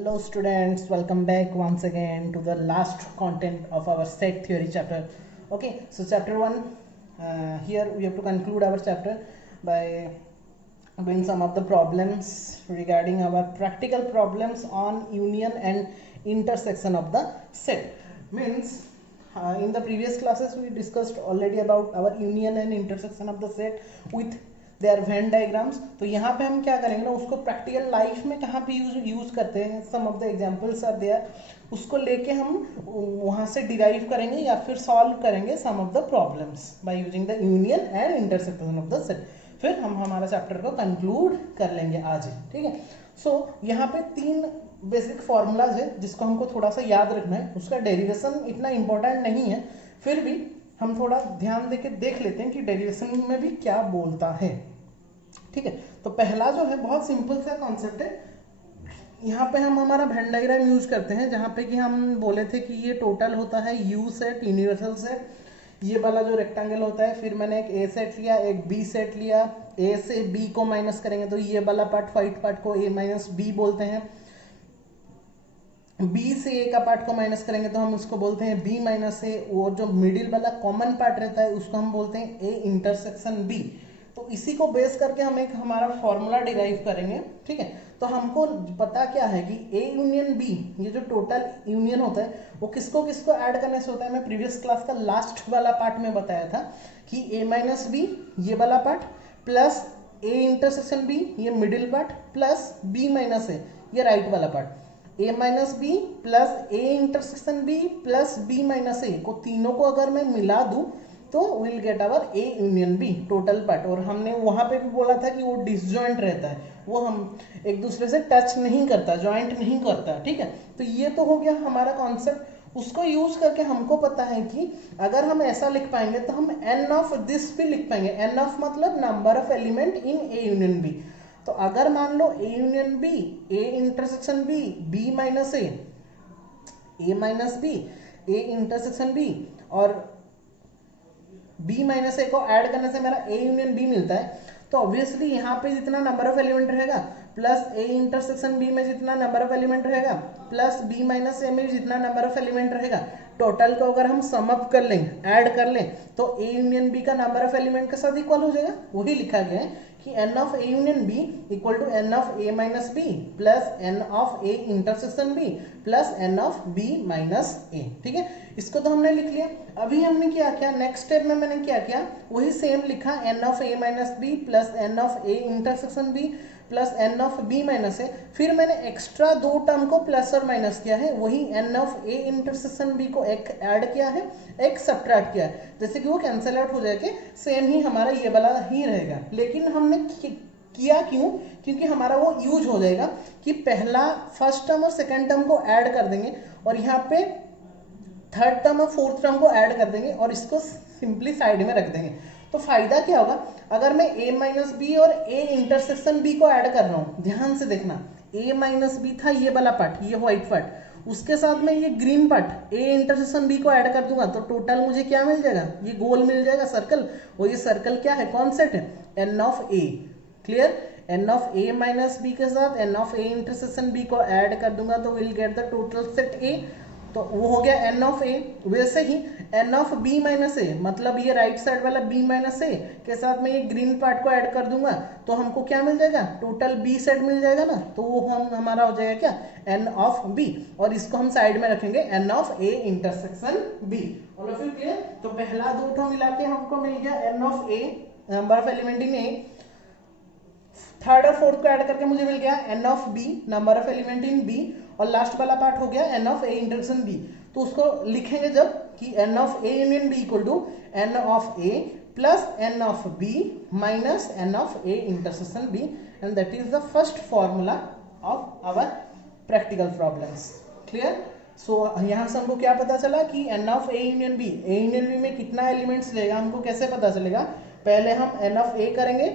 Hello students, welcome back once again to the last content of our set theory chapter. Okay, so chapter 1, here we have to conclude our chapter by doing some of the problems regarding our practical problems on union and intersection of the set. Means in the previous classes we discussed already about our union and intersection of the set with there Venn diagrams. तो यहाँ पे हम क्या करेंगे ना, उसको practical life में कहाँ पे यूज करते हैं, some of the examples are there, उसको लेके हम वहाँ से डिराइव करेंगे या फिर सॉल्व करेंगे some of the problems by using the union and intersection of the set. फिर हम हमारा चैप्टर को कंक्लूड कर लेंगे आज ही. ठीक है. सो यहाँ पे 3 बेसिक फॉर्मूलाज है जिसको हमको थोड़ा सा याद रखना है. उसका डेरिवेशन इतना इंपॉर्टेंट नहीं है, फिर भी हम थोड़ा ध्यान देके देख लेते हैं कि डेरिवेशन में भी क्या बोलता है. ठीक है. तो पहला जो है बहुत सिंपल सा कॉन्सेप्ट है. यहाँ पे हम हमारा वेन डायग्राम यूज करते हैं जहाँ पे कि हम बोले थे कि ये टोटल होता है यू सेट, यूनिवर्सल सेट. ये वाला जो रेक्टेंगल होता है, फिर मैंने एक ए सेट लिया, एक बी सेट लिया. ए से बी को माइनस करेंगे तो ये वाला पार्ट, व्हाइट पार्ट को ए माइनस बी बोलते हैं. बी से ए का पार्ट को माइनस करेंगे तो हम उसको बोलते हैं बी माइनस ए. और जो मिडिल वाला कॉमन पार्ट रहता है उसको हम बोलते हैं ए इंटरसेक्शन बी. तो इसी को बेस करके हम एक हमारा फॉर्मूला डिराइव करेंगे. ठीक है. तो हमको पता क्या है कि ए यूनियन बी, ये जो टोटल यूनियन होता है वो किसको किसको ऐड करने से होता है. मैं प्रीवियस क्लास का लास्ट वाला पार्ट में बताया था कि ए माइनस बी ये वाला part plus A intersection B ये middle part plus B minus A ये राइट वाला part. A minus B plus A intersection B plus B minus A को तीनों को अगर मैं मिला दूं तो will get our A union B total part. और हमने वहां पे भी बोला था कि वो डिसजॉइंट रहता है, वो हम एक दूसरे से टच नहीं करता, ज्वाइंट नहीं करता. ठीक है. तो ये तो हो गया हमारा कॉन्सेप्ट. उसको यूज करके हमको पता है कि अगर हम ऐसा लिख पाएंगे तो हम एन ऑफ दिस भी लिख पाएंगे. एन ऑफ मतलब number of element in A union B. तो अगर मान लो A union B, A intersection B, B minus A minus B, A intersection B और बी माइनस ए को ऐड करने से मेरा ए यूनियन बी मिलता है. तो ऑब्वियसली यहाँ पे जितना नंबर ऑफ एलिमेंट रहेगा प्लस ए इंटरसेक्शन बी में जितना नंबर ऑफ एलिमेंट रहेगा प्लस बी माइनस ए में जितना नंबर ऑफ एलिमेंट रहेगा, टोटल को अगर हम सम अप कर लें, ऐड कर लें, तो ए यूनियन बी का नंबर ऑफ एलिमेंट के साथ इक्वल हो जाएगा. वही लिखा गया है कि n of A union B equal to n of A minus B plus n of A intersection B plus n of B minus A. ठीक है. इसको तो हमने लिख लिया. अभी हमने क्या किया, नेक्स्ट स्टेप में मैंने क्या किया, वही सेम लिखा, n of A minus B plus n of A intersection B plus n of B minus A. फिर मैंने एक्स्ट्रा 2 टर्म को प्लस और माइनस किया है, वही n of A intersection B को एक ऐड किया है, एक सब्ट्रैक्ट किया है, जैसे कि वो कैंसिल आउट हो जाएगा, सेम ही हमारा ये वाला ही रहेगा. लेकिन हमने किया क्यों, क्योंकि हमारा वो यूज हो जाएगा कि पहला फर्स्ट टर्म और सेकेंड टर्म को ऐड कर देंगे और यहाँ पे थर्ड टर्म और फोर्थ टर्म को ऐड कर देंगे और इसको सिंपली साइड में रख देंगे. तो फायदा क्या होगा, अगर मैं a माइनस बी और a इंटरसेक्शन b को ऐड कर रहा हूं, ध्यान से देखना, a माइनस बी था ये वाला पार्ट, ये व्हाइट पार्ट, उसके साथ में ये green part a intersection b को ऐड कर दूंगा तो टोटल मुझे क्या मिल जाएगा, ये गोल मिल जाएगा, सर्कल. और ये सर्कल क्या है, कौन सेट है, n of A. Clear. N of A minus B के साथ n of A intersection b को ऐड कर दूंगा तो will get the total set a. तो वो हो गया एन ऑफ ए. वैसे ही n of B minus A मतलब ये राइट साइड वाला बी माइनस ए के साथ में ये ग्रीन पार्ट को ऐड कर दूंगा तो हमको क्या मिल जाएगा, टोटल बी सेट मिल जाएगा ना. तो वो हमारा हो जाएगा क्या, एन ऑफ बी. और इसको हम साइड में रखेंगे n of A intersection B. और फिर क्लियर. तो पहला 2 ठो मिला के हमको मिल गया n of A, number of element in A. Third और फोर्थ को ऐड करके मुझे मिल गया n of B, number of element in B. और लास्ट वाला पार्ट हो गया n of A intersection B. तो उसको लिखेंगे जब कि n of A union B equal to n of A plus n of B minus n of A intersection B. And that is the first formula of our practical problems. Clear. So यहाँ से हमको क्या पता चला कि n of A union B में कितना elements लेगा, हमको कैसे पता चलेगा. पहले हम एन ऑफ ए करेंगे,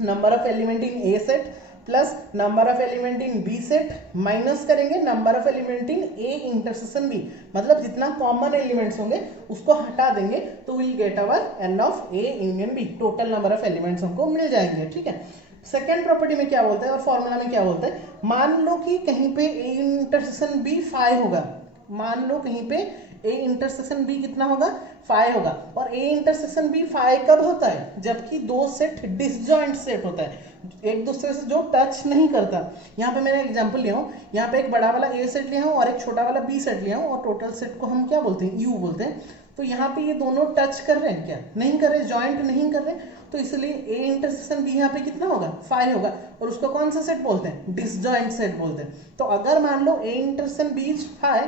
number of element in A set plus number of element in B set minus करेंगे number of element in A intersection B. मतलब जितना कॉमन एलिमेंट्स होंगे उसको हटा देंगे तो will get our n of A union B. Total number of elements हमको मिल जाएंगे. ठीक है. सेकेंड प्रॉपर्टी में क्या बोलते हैं और फॉर्मूला में क्या बोलते हैं, मान लो कि कहीं पे ए इंटरसेक्शन बी फाई होगा, मान लो कहीं पे ए इंटरसेक्शन बी कितना होगा, फाई होगा, और ए इंटरसेक्शन बी फाई कब होता है, जबकि दो सेट डिसजॉइंट सेट होता है, एक दूसरे से जो टच नहीं करता। यहाँ पे मैंने एग्जांपल लिया हूँ, यहाँ पे एक बड़ा वाला ए सेट लिया हूँ और एक छोटा वाला बी सेट लिया हूँ, और टोटल सेट को हम क्या बोलते हैं, यू बोलते हैं। तो यहाँ पे ये दोनों टच कर रहे हैं क्या, नहीं कर रहे, जॉइंट नहीं कर रहे, तो इसलिए ए इंटरसेक्शन बी यहाँ पे कितना होगा, फाई होगा, और उसको कौन सा सेट बोलते हैं, डिसजॉइंट सेट बोलते हैं। तो अगर मान लो A intersection B is phi,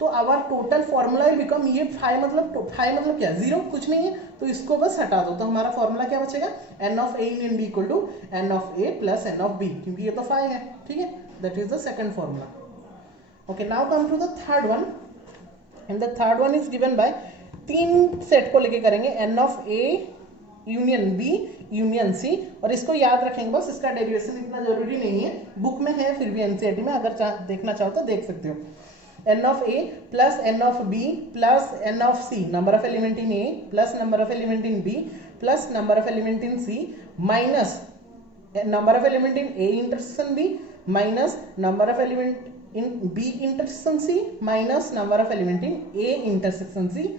तो our total formula will become, ये फाई मतलब क्या, जीरो, कुछ नहीं है, तो इसको बस हटा दो, तो हमारा फॉर्मूला क्या बचेगा, n of A union B equal to n of A plus n of B, क्योंकि ये तो फाई है, ठीक है, that is the second formula. Okay, now come to the third one, and the third one is given by, तीन set को लेके करेंगे, n of A union B union C, और इसको याद रखेंगे बस, इसका डेरिवेशन इतना जरूरी नहीं है, बुक में है फिर भी एनसीईआरटी में, अगर देखना चाहो तो देख सकते हो। n of a plus n of b plus n of c, number of element in a plus number of element in b plus number of element in c minus number of element in a intersection b minus number of element in b intersection c minus number of element in a intersection c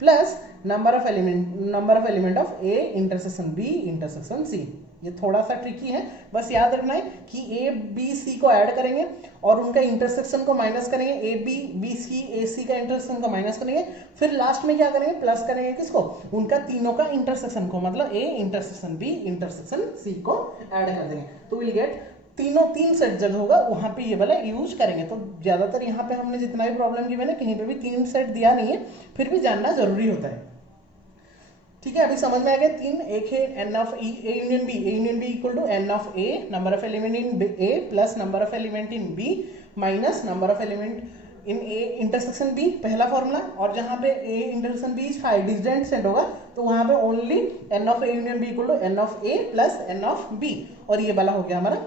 plus number of element of a intersection b intersection c। ये थोड़ा सा tricky है, बस याद रखना है कि A B C को ऐड करेंगे और उनका इंटरसेक्शन को माइनस करेंगे, ए बी बी सी ए सी का इंटरसेक्शन को माइनस करेंगे, फिर लास्ट में क्या करेंगे, प्लस करेंगे किसको, उनका तीनों का इंटरसेक्शन को, मतलब A intersection B intersection C को ऐड कर देंगे, तो विल गेट तीन सेट जब होगा वहां पे ये वाला यूज करेंगे। तो ज्यादातर यहाँ पे हमने जितना भी प्रॉब्लम की मैंने कहीं पे भी तीन सेट दिया नहीं है, फिर भी जानना जरूरी होता है, ठीक है। अभी समझ में आ गया, तीन, एक है n of A union B equal to n of A number of element in A plus number of element in B minus number of element in A intersection B, पहला फॉर्मूला, और जहां पे A intersection B is phi disjoint set होगा तो वहां पे only n of A union B equal to n of A plus n of B, और ये वाला हो गया हमारा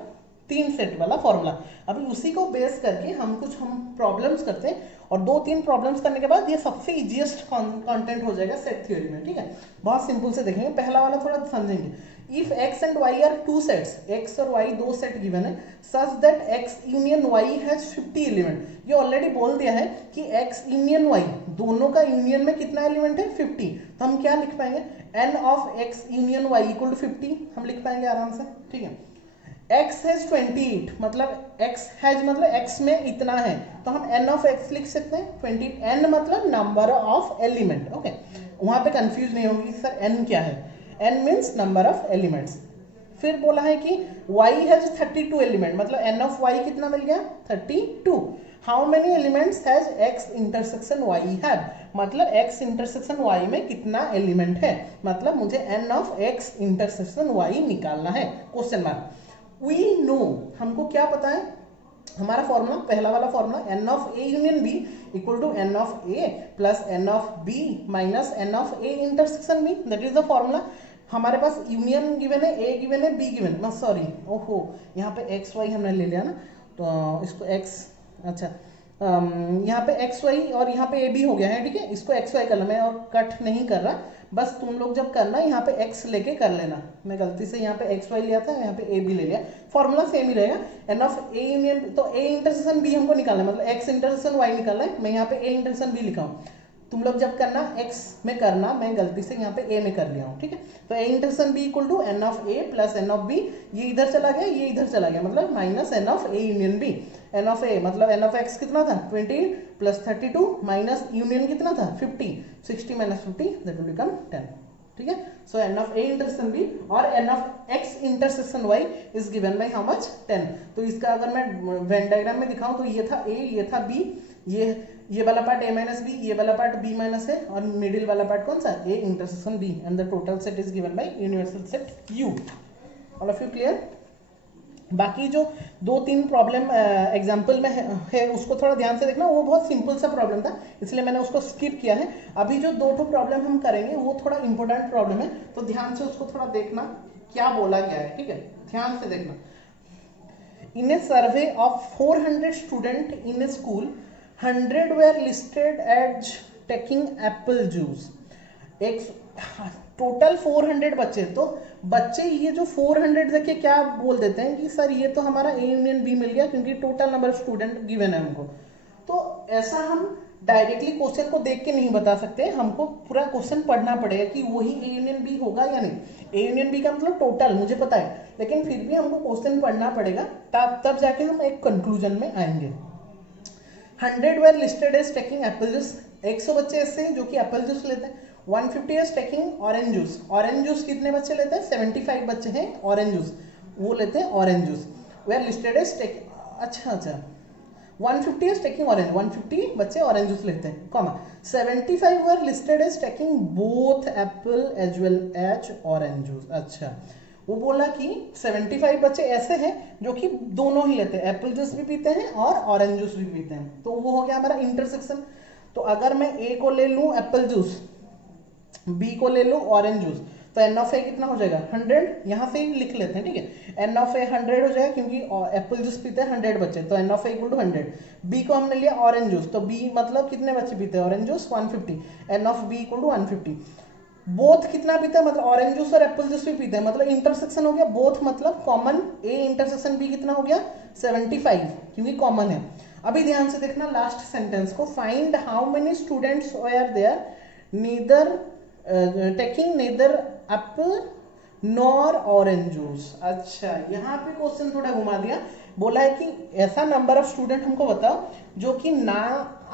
तीन सेट वाला फॉर्मूला। अभी उसी को बेस करके हम प्रॉब्लम्स करते हैं, और दो तीन प्रॉब्लम्स करने के बाद ये सबसे इजीएस्ट कंटेंट हो जाएगा सेट थ्योरी में, ठीक है। बहुत सिंपल से देखेंगे, पहला वाला थोड़ा समझेंगे। If x and y are two sets, x और y दो सेट गिवन है, such that x union y has 50 element, ये ऑलरेडी बोल दिया है कि x यूनियन y दोनों का यूनियन में कितना एलिमेंट है, 50, तो हम क्या लिख पाएंगे, n of x union y equal to 50 हम लिख पाएंगे आराम से, ठीक है। x हैज 28, मतलब x हैज मतलब x में इतना है, तो हम n ऑफ x लिख सकते हैं 20, n मतलब नंबर ऑफ एलिमेंट, ओके। वहां पे कंफ्यूज नहीं होगी सर n क्या है, n means number of elements. फिर बोला है कि y हैज 32 एलिमेंट, मतलब n ऑफ y कितना मिल गया, 32। How many elements has x intersection y have, मतलब x इंटरसेक्शन y में कितना एलिमेंट है, मतलब मुझे n of x intersection y निकालना है, क्वेश्चन मार्क। वी नो, हमको क्या पता है, हमारा फॉर्मूला पहला वाला formula n of A union B equal to n of A plus n of B minus n of A intersection B, that is the formula. हमारे पास यूनियन गिवन है, ए गिवन है, बी गिवन है, sorry ओहो यहाँ पे x Y हमने ले लिया ना, तो इसको एक्स, अच्छा यहाँ पे एक्स वाई और यहाँ पे ए बी हो गया है, ठीक है। इसको एक्स वाई कर लो, मैं और कट नहीं कर रहा, बस तुम लोग जब करना यहाँ पे एक्स लेके कर लेना, मैं गलती से यहाँ पे एक्स वाई लिया था, यहाँ पे ए बी ले लिया, फॉर्मूला सेम ही रहेगा। एन ऑफ ए यूनियन, तो ए इंटरसेक्शन बी हमको निकालना है, मतलब एक्स इंटरसेक्शन वाई निकालना है, मैं यहाँ पे ए इंटरसेक्शन बी लिखा हूँ, तुम लोग जब करना x में करना, मैं गलती से यहाँ पे a में कर लिया हूँ, ठीक है। तो a intersection b equal to n of a plus n of b, ये इधर चला गया, ये इधर चला गया, मतलब minus n of a union b, n of a मतलब एन ऑफ x कितना था 20 प्लस 32 माइनस यूनियन कितना था 50, 60 माइनस 50 दैट विल बिकम 10, ठीक है। So n of a intersection b और n of x intersection y is given by how much 10। तो इसका अगर मैं वेन डायग्राम में दिखाऊं तो ये था a, ये था b, ये वाला पार्ट a माइनस बी, ये वाला पार्ट b माइनस है, और मिडिल वाला पार्ट कौन सा, a intersection b, and the total set is given bye universal set u। All of you clear. बाकी जो दो तीन प्रॉब्लम एग्जाम्पल में है उसको थोड़ा ध्यान से देखना, वो बहुत सिंपल सा प्रॉब्लम था, इसलिए मैंने उसको स्किप किया है। अभी जो दो प्रॉब्लम हम करेंगे वो थोड़ा इंपॉर्टेंट प्रॉब्लम है, तो ध्यान से उसको थोड़ा देखना क्या बोला गया है, ठीक है, ध्यान से देखना। In a survey of 400 student in a school, 100 were listed as taking apple juice एक टोटल 400 बच्चे, तो बच्चे ये जो 400 देखिए क्या बोल देते हैं कि सर ये तो हमारा ए यूनियन बी मिल गया क्योंकि total number of student given है हमको। तो ऐसा हम डायरेक्टली क्वेश्चन को देख के नहीं बता सकते, हमको पूरा क्वेश्चन पढ़ना पड़ेगा कि वही ए यूनियन बी होगा या नहीं। ए यूनियन बी का मतलब टोटल मुझे पता है, लेकिन फिर भी हमको क्वेश्चन पढ़ना पड़ेगा, तब जाके हम एक कंक्लूजन में आएंगे। 100 were listed as taking apple juice, 100 बच्चे ऐसे हैं जो कि एप्पल जूस लेते हैं। 150 as taking orange juice, orange juice कितने बच्चे लेते हैं? 75 बच्चे हैं ऑरेंज जूस, वो लेते हैं orange juice. Were listed as taking, अच्छा 150 एज टेकिंग ऑरेंज, 150 बच्चे ऑरेंज जूस लेते हैं, comma 75 were listed as taking both apple as well as orange juice. अच्छा, वो बोला कि 75 बच्चे ऐसे हैं जो कि दोनों ही लेते हैं, एप्पल जूस भी पीते हैं और ऑरेंज जूस भी पीते हैं। तो वो हो गया हमारा इंटरसेक्शन। तो अगर मैं ए को ले लूं एप्पल जूस, बी को ले लूं ऑरेंज जूस, तो एन ऑफ ए कितना हो जाएगा? 100। यहाँ से ही लिख लेते हैं, ठीक है, एन ऑफ ए 100 हो जाएगा क्योंकि एप्पल जूस पीते हैं 100 बच्चे, तो n of A equal to 100। B को हमने लिया ऑरेंज जूस, तो बी मतलब कितने बच्चे पीते हैं orange juice? 150, n of B equal to 150। Both कितना पीते हैं? मतलब ऑरेंज जूस और एप्पल जूस भी पीते हैं, मतलब इंटरसेक्शन हो गया बोथ, मतलब कॉमन ए इंटरसेक्शन बी कितना हो गया? 75, क्योंकि कॉमन है। अभी ध्यान से देखना लास्ट सेंटेंस को, find how many students were there neither taking neither apple nor orange juice. अच्छा, यहाँ पे क्वेश्चन थोड़ा घुमा दिया, बोला है कि ऐसा नंबर ऑफ स्टूडेंट हमको बताओ जो कि ना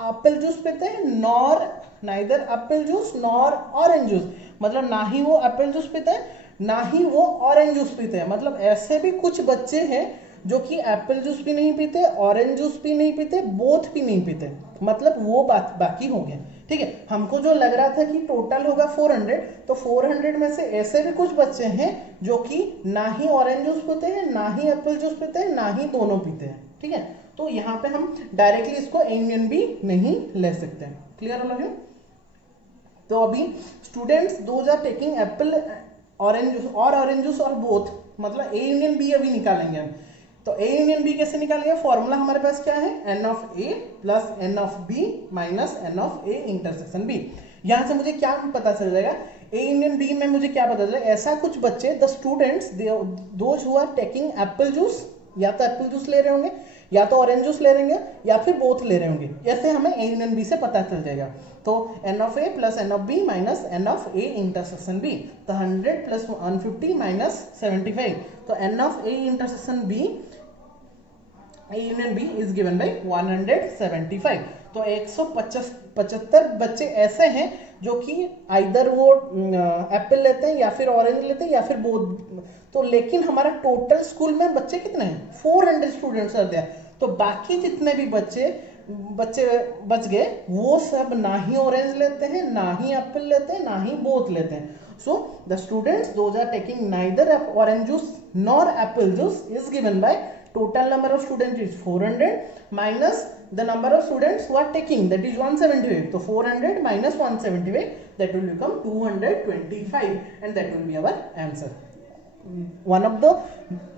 एप्पल जूस पीते हैं nor neither Apple juice nor orange juice, मतलब ना ही वो एप्पल जूस पीते हैं ना ही वो ऑरेंज जूस पीते हैं। मतलब ऐसे भी कुछ बच्चे हैं जो कि एप्पल जूस भी नहीं पीते, ऑरेंज जूस भी नहीं पीते, बोथ भी नहीं पीते, मतलब वो बात बाकी हो गया। ठीक है, हमको जो लग रहा था कि टोटल होगा 400, तो 400 में से ऐसे भी कुछ बच्चे हैं जो कि ना ही ऑरेंज जूस पीते हैं ना ही एप्पल जूस पीते हैं ना ही दोनों पीते हैं। ठीक है, तो यहाँ पे हम डायरेक्टली इसको ए यूनियन बी नहीं ले सकते। क्लियर हो लगे? तो अभी students those are taking apple orange juice और ऑरेंज जूस और बोथ, मतलब ए यूनियन बी अभी निकालेंगे हम। तो ए यूनियन बी कैसे निकालेंगे? फॉर्मूला हमारे पास क्या है? N of A plus n of B minus n of A intersection B. यहां से मुझे क्या पता चल जाएगा? ए यूनियन बी में मुझे क्या पता चलेगा? ऐसा कुछ बच्चे, the students those who are taking apple juice, या तो एप्पल जूस ले रहे होंगे या तो ऑरेंज जूस ले रहेंगे या फिर बोथ ले रहे होंगे, ऐसे हमें ए यूनियन बी से पता चल जाएगा। तो n of A plus n of B minus n of A intersection B, तो 100 प्लस 150 माइनस 75, तो n of A intersection B A union B is given by 175। तो 175 बच्चे ऐसे हैं जो कि आइदर वो एप्पल लेते हैं या फिर ऑरेंज लेते हैं या फिर बोथ। तो लेकिन हमारा टोटल स्कूल में बच्चे कितने हैं? 400 स्टूडेंट्स आर देयर। तो बाकी जितने भी बच्चे बच गए वो सब ना ही ऑरेंज लेते हैं ना ही एप्पल लेते हैं ना ही बोथ लेते हैं। So the students those are taking neither orange juice nor apple juice is given by total number of students is 400 minus the number of students who are taking, that is 175. So 400 minus 175, that will become 225 and that will be our answer. One of the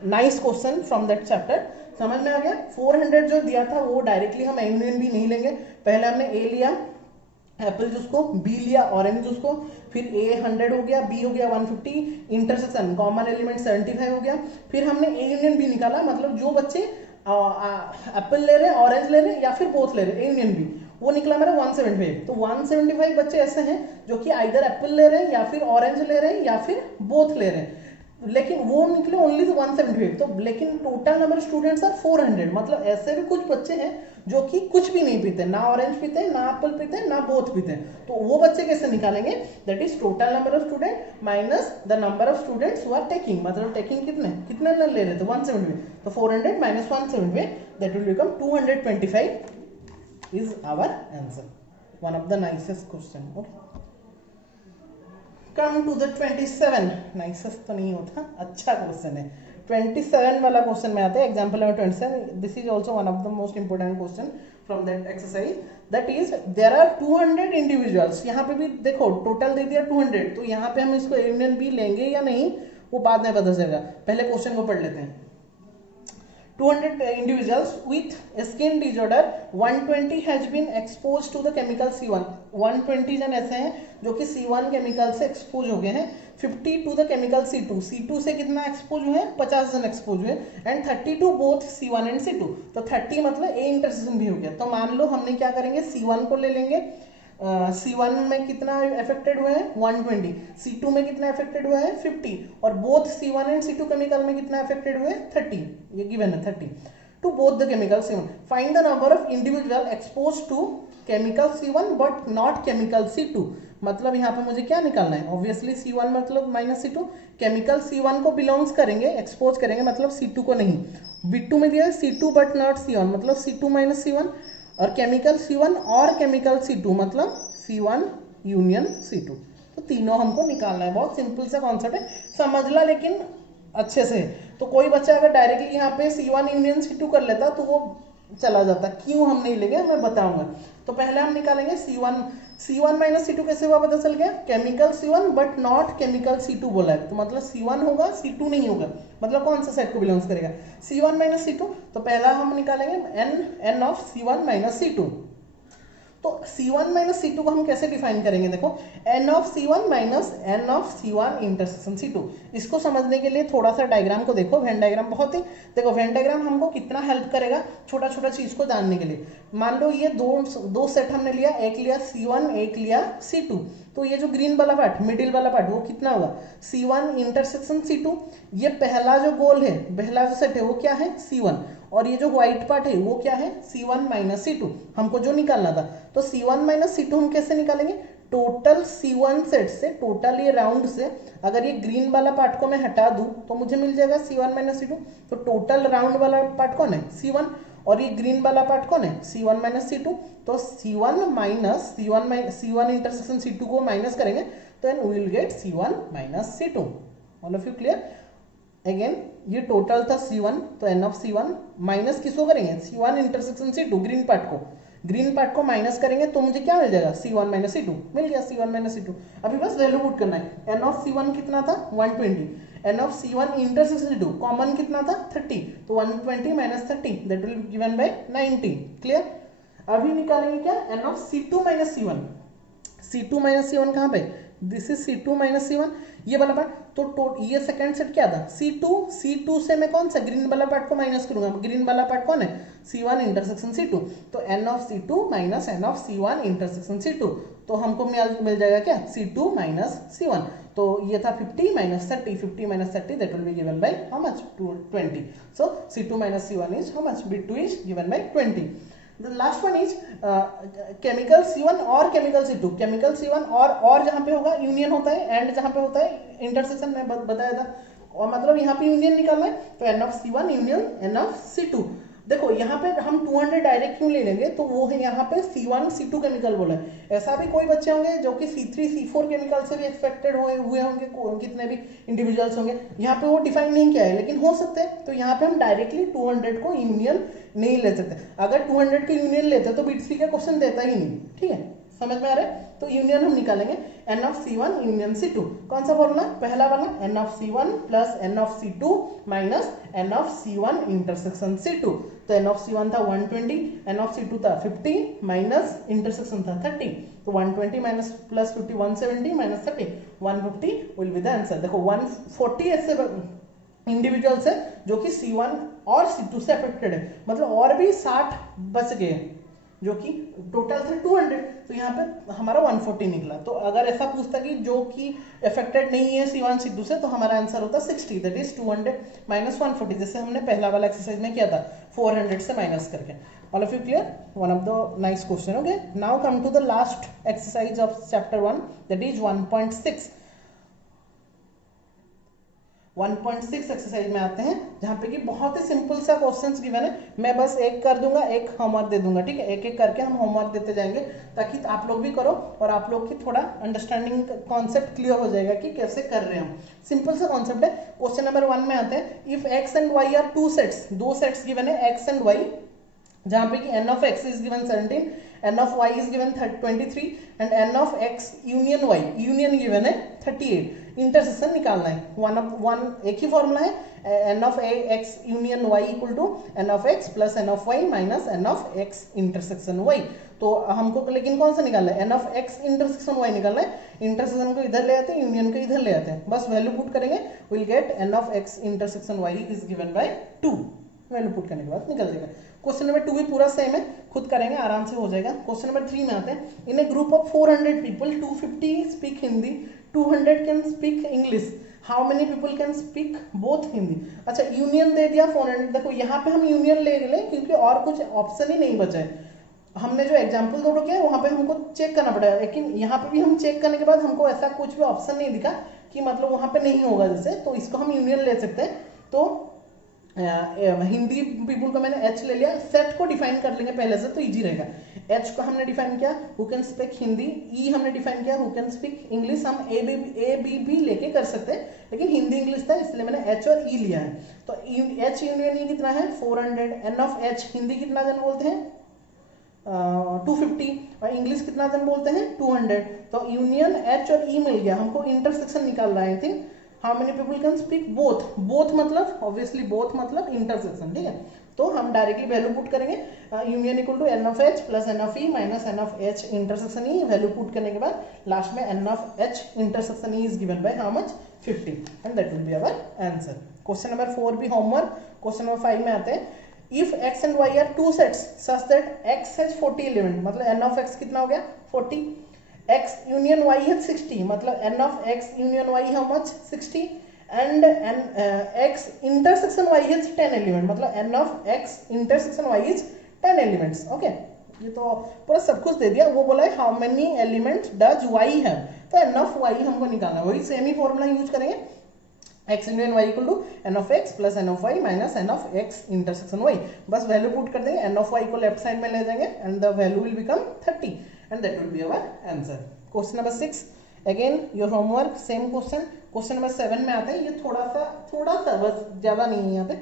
nice question from that chapter. समझ में आ गया? 400 जो दिया था वो directly हम ए union B नहीं लेंगे, पहले हमने ए लिया एप्पल जूस को, बी लिया ऑरेंज जूस को, फिर ए 100 हो गया, बी हो गया 150, इंटरसेक्शन कॉमन एलिमेंट 75 हो गया, फिर हमने ए यूनियन बी निकाला, मतलब जो बच्चे एप्पल ले रहे हैं ऑरेंज ले रहे हैं या फिर बोथ ले रहे हैं, ए यूनियन बी, वो निकला मेरा 175। तो 175 बच्चे ऐसे हैं जो कि आइदर एप्पल ले रहे हैं या फिर ऑरेंज ले रहे हैं या फिर बोथ ले रहे हैं, लेकिन वो निकले ओनली 175। तो लेकिन टोटल नंबर स्टूडेंट्स आर 400, मतलब ऐसे भी कुछ बच्चे हैं जो कि कुछ भी नहीं पीते, ना ऑरेंज पीते हैं ना एप्पल पीते हैं ना बोथ पीते हैं। तो वो बच्चे कैसे निकालेंगे? That is total number of student minus the number of students who are taking, मतलब टेकिंग कितने ले रहे थे? 175। तो 400 minus 175, that will become 225 is our answer. One of the nicest question. Okay, come to the 27। Nicest तो नहीं होता, अच्छा क्वेश्चन है। 27 वाला क्वेश्चन में आते हैं, example number 27। This is also one of the most important question from that exercise, that is there are 200 individuals. यहाँ पे भी देखो टोटल दे दिया 200, तो यहाँ पे हम इसको ए यूनियन बी लेंगे या नहीं वो बाद में पता चलेगा, पहले क्वेश्चन को पढ़ लेते हैं। 200 individuals with skin disorder 120 has been exposed to the chemical C1. 120 जन ऐसे हैं जो कि C1 केमिकल से एक्सपोज हो गए हैं. 50 to the chemical C2. C2 से कितना एक्सपोज हुए हैं? 50 जन एक्सपोज हुए. And 30 to both C1 and C2. तो 30 मतलब ए इंटरसेक्शन भी हो गया. तो मान लो हमने क्या करेंगे, C1 को ले लेंगे. C1 में कितना अफेक्टेड हुए हैं? 120. C2 में कितना अफेक्टेड हुए हैं? 50. और both C1 and C2 chemical में कितना अफेक्टेड हुए? 30. ये गिवन है 30 to both the chemical C1. Find the number of individual expose to chemical C1 but not chemical C2. मतलब यहाँ पे मुझे क्या निकालना है? ऑब्वियसली C1 मतलब माइनस C2. केमिकल C1 को बिलोंग्स करेंगे, एक्सपोज करेंगे, मतलब C2 को नहीं. B2 में दिया है C2 बट नॉट C1, मतलब C2 माइनस C1. और केमिकल C1 और केमिकल C2 मतलब C1 यूनियन C2. तो तीनों हमको निकालना है. बहुत सिंपल सा कॉन्सेप्ट है, समझ ला लेकिन अच्छे से. तो कोई बच्चा अगर डायरेक्टली यहाँ पे C1 यूनियन C2 कर लेता तो वो चला जाता. क्यों हम नहीं लेंगे, मैं बताऊंगा. तो पहले हम निकालेंगे C1 माइनस C2 कैसे हुआ पता चल गया? Chemical C1 but not chemical C2 बोला है, तो मतलब C1 होगा C2 नहीं होगा. मतलब कौन सा सेट को बिलोंग्स करेगा? C1 minus C2. तो पहला हम निकालेंगे n of C1 minus C2. तो C1 माइनस C2 को हम कैसे डिफाइन करेंगे? देखो, n of C1 minus n of C1 intersection C2. इसको समझने के लिए थोड़ा सा डायग्राम को देखो. वेन डायग्राम बहुत ही, देखो वेन डायग्राम हमको कितना हेल्प करेगा छोटा छोटा चीज को जानने के लिए. मान लो ये दो सेट हमने लिया, एक लिया C1 एक लिया C2. तो ये जो ग्रीन वाला पार्ट, मिडिल वाला पार्ट, वो कितना होगा? C1 intersection C2. ये पहला जो गोल है, पहला जो सेट है वो क्या है? C1. और ये जो व्हाइट पार्ट है वो क्या है? C1 minus C2. हमको जो निकालना था. तो C1 माइनस C2 हम कैसे निकालेंगे? टोटल C1 सेट से, टोटल ये राउंड से अगर ये ग्रीन वाला पार्ट को मैं हटा दूं तो मुझे मिल जाएगा C1 माइनस C2. तो टोटल राउंड वाला पार्ट कौन है? C1. और ये ग्रीन वाला पार्ट कौन है? C1 minus C2. तो C1 minus C1 intersection C2 को माइनस करेंगे तो then we will get C1 minus C2. All of you clear? Again ये टोटल था C1, तो n ऑफ C1 माइनस किसको करेंगे? C1 intersection C2, green part को माइनस करेंगे तो मुझे क्या मिल जाएगा? C1 minus C2. मिल गया C1 माइनस C2. अभी बस वैल्यू पुट करना है. n ऑफ C1 कितना था? 120. n of C1 intersection C2 common कितना था? 30. तो 120 minus 30 that will be given by 90. Clear? अभी निकालेंगे क्या? n of C2 minus C1. C2 minus C1 कहाँ पे? This is C2 minus C1, ये वाला पार्ट. तो ये सेकंड सेट क्या था? C2 से मैं कौन सा ग्रीन वाला पार्ट को माइनस करूंगा? ग्रीन वाला पार्ट कौन है? C1 intersection C2. तो n of C2 minus n of C1 intersection C2. तो हमको मिल जाएगा क्या? C2 minus C1. तो ये था 50 minus 30. 50 minus 30 that will be given by how much? 20. So C2 minus C1 is how much? B2 is given bye 20. The last one is chemical C1 और chemical C2. Chemical C1 और जहाँ पे होगा union होता है, and जहाँ पे होता है इंटरसेक्शन में बताया था. और मतलब यहाँ पे यूनियन निकालना है तो n of C1 union n of C2. देखो यहाँ पे हम 200 डायरेक्ट क्यों ले लेंगे? तो वो है यहाँ पे C1 C2 केमिकल बोला है. ऐसा भी कोई बच्चे होंगे जो कि C3 C4 केमिकल से भी एक्सपेक्टेड हुए होंगे, कितने भी इंडिविजुअल्स होंगे. यहाँ पे वो डिफाइन नहीं किया है लेकिन हो सकते हैं. तो यहाँ पे हम डायरेक्टली 200 को यूनियन नहीं ले सकते. अगर 200 के यूनियन लेते तो बीट्स का क्वेश्चन देता ही नहीं. ठीक है, समझ में आ रहा है? तो यूनियन हम निकालेंगे n of C1 union C2. कौन सा फॉर्मूला? पहला वाला n of C1 plus n of C2 minus n of C1 intersection C2. तो n ऑफ C1 था 120, n ऑफ C2 था 50 माइनस इंटरसेक्शन था 30. तो 120 minus plus 50 170 minus 30 150 will be the answer. देखो 140 ऐसे इंडिविजुअल्स है जो कि C1 और C2 से अफेक्टेड है, मतलब और भी 60 बच गए जो कि टोटल थे 200. तो यहाँ पे हमारा 140 निकला. तो अगर ऐसा पूछता कि जो कि अफेक्टेड नहीं है C1 C2 से, तो हमारा आंसर होता 60. दैट इज 200 माइनस 140, जैसे हमने पहला वाला एक्सरसाइज में किया था 400 से माइनस करके. All of you clear? One of the nice question. Okay, now come to the last exercise of chapter 1, that is 1.6. 1.6 exercise में आते हैं जहाँ पे कि बहुत ही सिंपल सा क्वेश्चंस गिवन है. मैं बस एक कर दूंगा, एक होमवर्क दे दूंगा. ठीक है, एक एक करके हम होमवर्क देते जाएंगे ताकि आप लोग भी करो और आप लोग की थोड़ा अंडरस्टैंडिंग कॉन्सेप्ट क्लियर हो जाएगा कि कैसे कर रहे हैं हम. सिंपल सा कॉन्सेप्ट है. क्वेश्चन नंबर 1 में आते हैं. If x and y are 2 sets, 2 sets given है x एंड y, जहाँ पे कि n of x is given 17 n of y is given 23 and n of x union y, union given है 38। Intersection निकालना है, एक ही फॉर्मूला है, n of x union y equal to n of x plus n of y minus n of x intersection Y. तो हमको लेकिन कौन सा निकालना है, n of x intersection y निकालना है। इंटरसेक्शन को इधर ले आते हैं, यूनियन को इधर ले आते हैं, बस वैल्यू पुट करेंगे, will get n of x intersection y is given by 2। Value put करने के बाद निकल जाएगा। क्वेश्चन नंबर 2 भी पूरा सेम है, खुद करेंगे आराम से हो जाएगा। क्वेश्चन नंबर 3 में आते हैं, in a group of 400 people 250 speak Hindi, 200 can speak English, how many people can speak both Hindi. अच्छा यूनियन दे दिया 400, देखो यहाँ पे हम यूनियन ले लें क्योंकि और कुछ ऑप्शन ही नहीं बचा है। हमने जो एग्जाम्पल दो किया है वहाँ पे हमको चेक करना पड़ेगा, लेकिन यहाँ पे भी हम चेक करने के बाद हमको ऐसा कुछ भी ऑप्शन नहीं दिखा कि मतलब वहाँ पे नहीं होगा जैसे, तो इसको हम यूनियन ले सकते हैं। तो हिंदी पीपल को मैंने एच ले लिया, सेट को डिफाइन कर लेंगे पहले से तो इजी रहेगा। एच को हमने डिफाइन किया, हु कैन स्पीक हिंदी, ई हमने डिफाइन किया, हु कैन स्पीक इंग्लिश। हम ए बी भी लेके कर सकते हैं, लेकिन हिंदी इंग्लिश था इसलिए मैंने एच और ई लिया है। तो एच यूनियन ई कितना है 400, एन ऑफ एच हिंदी कितना जन बोलते हैं 250 और इंग्लिश कितना जन बोलते हैं 200। तो यूनियन एच और ई मिल गया, हमको इंटरसेक्शन निकालना है। I think how many people can speak both, both मतलब ऑब्वियसली बोथ मतलब इंटरसेक्शन, ठीक है। तो हम डायरेक्टली वैल्यू पुट करेंगे, union equal to n of h plus n of e minus n of h intersection e. Value put करने के बाद लास्ट में n of h intersection e is given by how much 50 and that will be our answer. Question number 4 भी homework. Question number 5 में आते हैं, if x and y are two sets such that x has 40 element, मतलब n of x कितना हो गया 40, x union y has 60, मतलब n of x union y how much 60 and x intersection y has 10 element, मतलब n of x intersection y is 10 elements. Okay ये तो पूरा सब कुछ दे दिया। वो बोला है how many elements does y है, तो n of y हमको निकालना है, वही सेम ही फॉर्मूला यूज करेंगे, x union y equal to n of x plus n of y minus n of x intersection y। बस वैल्यू पुट कर देंगे, n of y को लेफ्ट साइड में ले जाएंगे and the value will become 30 and that will be our answer. Question number 6 again your homework same question. Question number 7 में आता है, ये थोड़ा सा बस ज्यादा नहीं है यहाँ पे।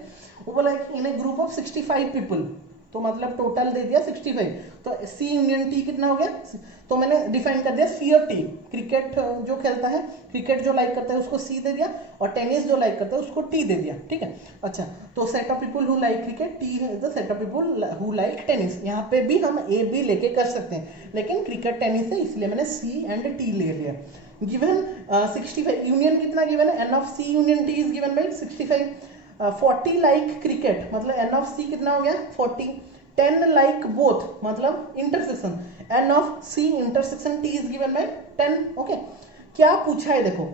वो बोला इन ए ग्रुप ऑफ 65 पीपल, तो मतलब टोटल दे दिया 65, तो सी यूनियन टी कितना हो गया, तो मैंने डिफाइन कर दिया सी और टी। क्रिकेट जो खेलता है, क्रिकेट जो लाइक करता है उसको सी दे दिया, और टेनिस जो लाइक करता है उसको टी दे दिया, ठीक है। अच्छा तो set of people who like cricket, T है the set of people who like tennis. यहाँ पे भी हम ए बी लेके कर सकते हैं, लेकिन क्रिकेट टेनिस है इसलिए मैंने सी एंड टी ले लिया। गिवन 65 यूनियन कितना गिवन है, n of C union t is given by 65। 40 like cricket, मतलब एन ऑफ सी कितना हो गया 40। 10 लाइक बोथ मतलब intersection, n of C intersection t is given by 10। Okay क्या पूछा है देखो,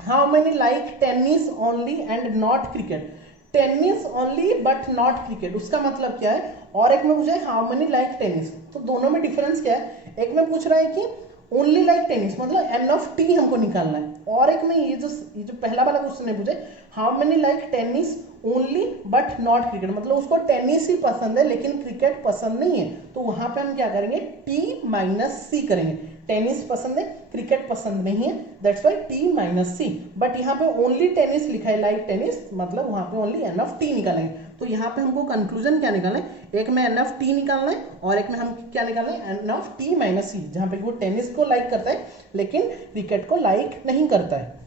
how many like tennis only and not cricket, tennis only but not cricket, उसका मतलब क्या है। और एक में पूछा है हाउ मेनी लाइक टेनिस, तो दोनों में डिफरेंस क्या है, एक में पूछ रहा है कि ओनली लाइक टेनिस मतलब एन ऑफ टी हमको निकालना है, और एक में ये जो पहला वाला क्वेश्चन है पूछे how many like tennis only but not cricket, मतलब उसको टेनिस ही पसंद है लेकिन क्रिकेट पसंद नहीं है। तो वहां पे हम क्या करेंगे, टी माइनस सी करेंगे, टेनिस पसंद है क्रिकेट पसंद नहीं है, that's why t minus c. But यहाँ पे ओनली टेनिस लिखा है लाइक टेनिस, मतलब वहां पे ओनली एन ऑफ टी निकालेंगे। तो यहाँ पे हमको कंक्लूजन क्या निकालना है, एक में एन ऑफ टी निकालना है और एक में हम क्या निकालना है एन ऑफ टी माइनस सी, जहाँ पे वो टेनिस को लाइक करता है लेकिन क्रिकेट को लाइक नहीं करता है।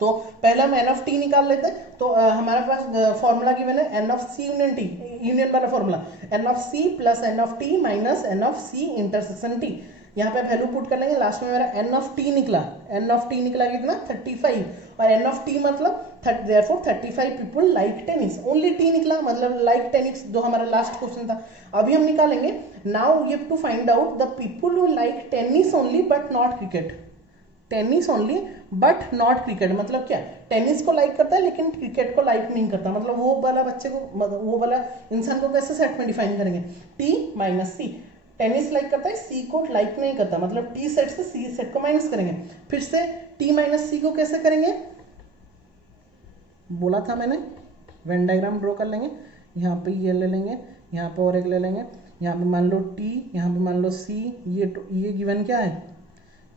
तो पहला हम एन ऑफ टी निकाल लेते हैं। तो हमारे पास फॉर्मूला गिवन है n of C union T, union वाला formula n of C plus n of T minus n of C intersection T. यहाँ पे वैल्यू पुट कर लेंगे, लास्ट में मेरा एन ऑफ टी निकला, एन ऑफ टी निकला कितना 35, और एन ऑफ टी मतलब therefore 35 people like tennis, only T निकला मतलब लाइक टेनिस, जो हमारा लास्ट क्वेश्चन था। अभी हम निकालेंगे now you have to find out the people who like tennis only but not cricket, tennis only but not cricket मतलब क्या, टेनिस को लाइक करता है लेकिन क्रिकेट को लाइक नहीं करता, मतलब वो वाला बच्चे को, वो वाला इंसान को कैसे सेट में डिफाइन करेंगे, टी माइनस सी। टेनिस लाइक करता है, सी को लाइक नहीं करता, मतलब टी सेट से सी सेट को माइनस करेंगे। फिर से टी माइनस सी को कैसे करेंगे, बोला था मैंने, वेन डायग्राम ड्रॉ कर लेंगे, यहाँ पे ये ले लेंगे, यहाँ पे और एक ले लेंगे, यहाँ पे मान लो टी, यहाँ पे मान लो सी, ये गिवन क्या है,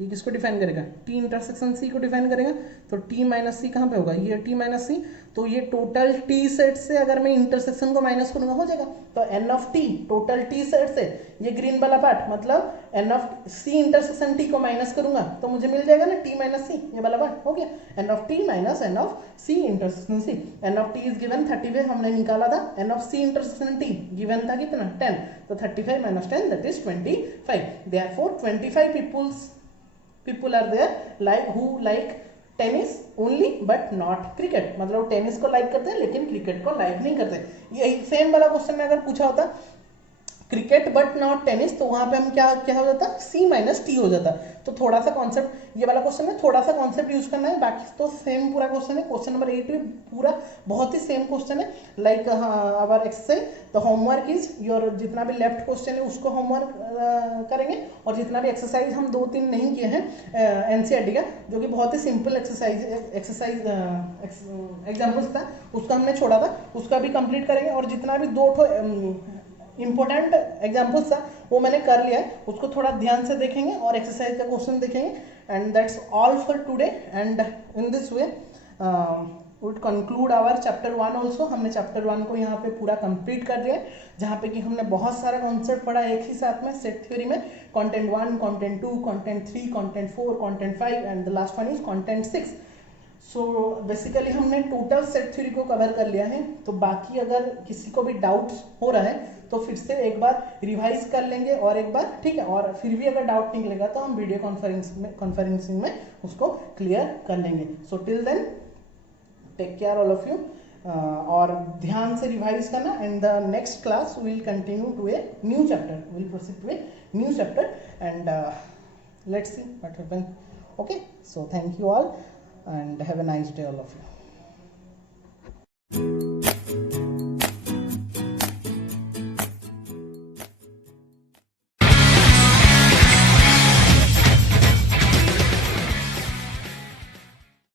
ये किसको डिफाइन करेगा, टी इंटरसेक्शन सी को डिफाइन करेगा। तो टी माइनस सी कहाँ पे होगा, ये टी माइनस सी, तो ये टोटल टी सेट से अगर मैं इंटरसेक्शन को माइनस करूंगा हो जाएगा। तो n of t total t set से ये ग्रीन वाला पार्ट मतलब n of C intersection t को माइनस करूंगा तो मुझे मिल जाएगा ना टी माइनस सी, ये वाला पार्ट हो गया। N of T minus n of C intersection c. N of t is given 35 हमने निकाला था, n of C intersection t given था कितना 10, तो 35 minus 10 that is 25। Therefore 25 people are there like who like tennis only but not cricket, मतलब tennis को like करते हैं लेकिन क्रिकेट को लाइक नहीं करते। यही सेम वाला क्वेश्चन में अगर पूछा होता क्रिकेट बट नॉट टेनिस तो वहां पे हम क्या क्या हो जाता, सी माइनस टी हो जाता। तो थोड़ा सा कॉन्सेप्ट ये वाला क्वेश्चन है, थोड़ा सा कॉन्सेप्ट यूज करना है, बाकी तो सेम पूरा क्वेश्चन है। क्वेश्चन नंबर 8 भी पूरा बहुत ही सेम क्वेश्चन है लाइक आवर एक्सरसाइज। तो होमवर्क इज योर, जितना भी लेफ्ट क्वेश्चन है उसको होमवर्क करेंगे, और जितना भी एक्सरसाइज हम 2-3 नहीं किए हैं एनसीईआरटी का, जो कि बहुत ही सिंपल एक्सरसाइज एग्जाम्पल्स था उसका हमने छोड़ा था, उसका भी कंप्लीट करेंगे। और जितना भी 2 इंपॉर्टेंट एग्जाम्पल्स था वो मैंने कर लिया है, उसको थोड़ा ध्यान से देखेंगे और एक्सरसाइज का क्वेश्चन देखेंगे। And that's all for today, and in this way would conclude our chapter 1 also. हमने चैप्टर 1 को यहाँ पे पूरा कंप्लीट कर दिया है, जहाँ पे कि हमने बहुत सारा कॉन्सेप्ट पढ़ा एक ही साथ में सेट थ्योरी में, content 1, content 2, content 3, content 4, content 5 and the last one is content 6। So basically हमने टोटल सेट थ्योरी को कवर कर लिया है। तो बाकी अगर किसी को भी डाउट्स हो रहा है तो फिर से एक बार रिवाइज कर लेंगे और एक बार, ठीक है, और फिर भी अगर डाउट निकलेगा तो हम वीडियो कॉन्फ्रेंसिंग में उसको क्लियर कर लेंगे। So till then take care all of you, और ध्यान से रिवाइज करना। And the next class will continue to a new chapter, will proceed to a new chapter, and let's see what happen. Okay, so thank you all and have a nice day all of you.